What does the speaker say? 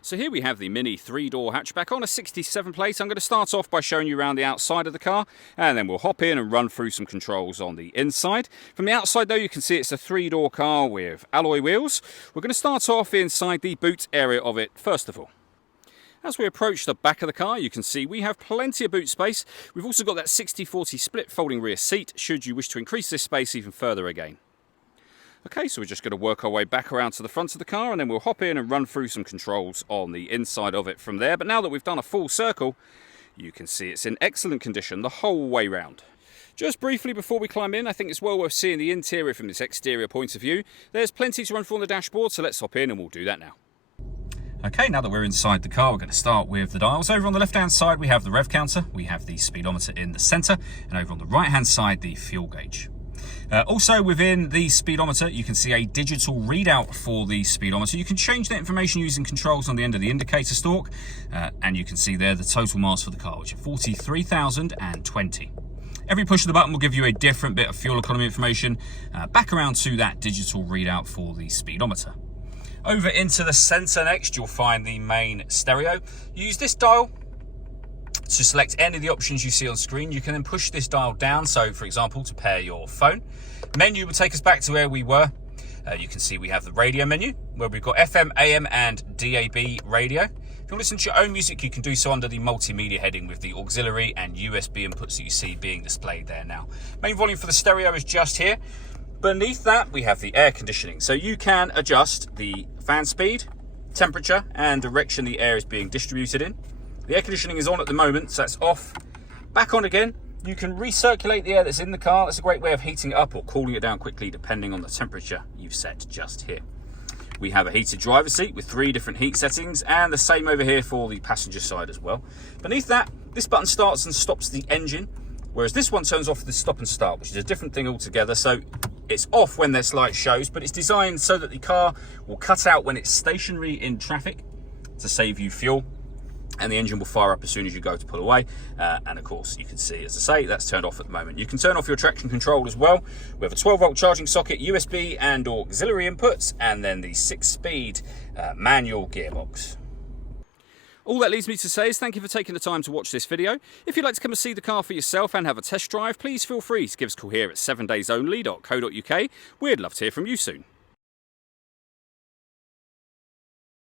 So here we have the Mini 3-door hatchback on a 67 plate. I'm going to start off by showing you around the outside of the car, and then we'll hop in and run through some controls on the inside. From the outside though, you can see it's a 3-door car with alloy wheels. We're going to start off inside the boot area of it first of all. As we approach the back of the car, you can see we have plenty of boot space. We've also got that 60-40 split folding rear seat, should you wish to increase this space even further again. Okay, so we're just going to work our way back around to the front of the car, and then we'll hop in and run through some controls on the inside of it from there. But now that we've done a full circle, you can see it's in excellent condition the whole way round. Just briefly before we climb in, I think it's well worth seeing the interior from this exterior point of view. There's plenty to run through on the dashboard, so let's hop in and we'll do that now. Okay, now that we're inside the car, we're going to start with the dials. Over on the left-hand side, we have the rev counter, we have the speedometer in the centre, and over on the right-hand side, the fuel gauge. Also within the speedometer, you can see a digital readout for the speedometer. You can change that information using controls on the end of the indicator stalk, and you can see there the total miles for the car, which are 43,020. Every push of the button will give you a different bit of fuel economy information, back around to that digital readout for the speedometer. Over into the centre next, you'll find the main stereo. Use this dial to select any of the options you see on screen. You can then push this dial down, so for example, to pair your phone. Menu will take us back to where we were. You can see we have the radio menu, where we've got FM, AM and DAB radio. If you listen to your own music, you can do so under the multimedia heading with the auxiliary and USB inputs that you see being displayed there now. Main volume for the stereo is just here. Beneath that, we have the air conditioning. So you can adjust the fan speed, temperature, and direction the air is being distributed in. The air conditioning is on at the moment, so that's off. Back on again. You can recirculate the air that's in the car. That's a great way of heating it up or cooling it down quickly, depending on the temperature you've set just here. We have a heated driver's seat with 3 different heat settings, and the same over here for the passenger side as well. Beneath that, this button starts and stops the engine, whereas this one turns off the stop and start, which is a different thing altogether. So it's off when this light shows, but it's designed so that the car will cut out when it's stationary in traffic to save you fuel, and the engine will fire up as soon as you go to pull away. And of course, you can see, as I say, that's turned off at the moment. You can turn off your traction control as well. We have a 12-volt charging socket, USB and auxiliary inputs, and then the 6-speed manual gearbox. All that leaves me to say is thank you for taking the time to watch this video. If you'd like to come and see the car for yourself and have a test drive, please feel free to give us a call here at 7daysonly.co.uk. We'd love to hear from you soon.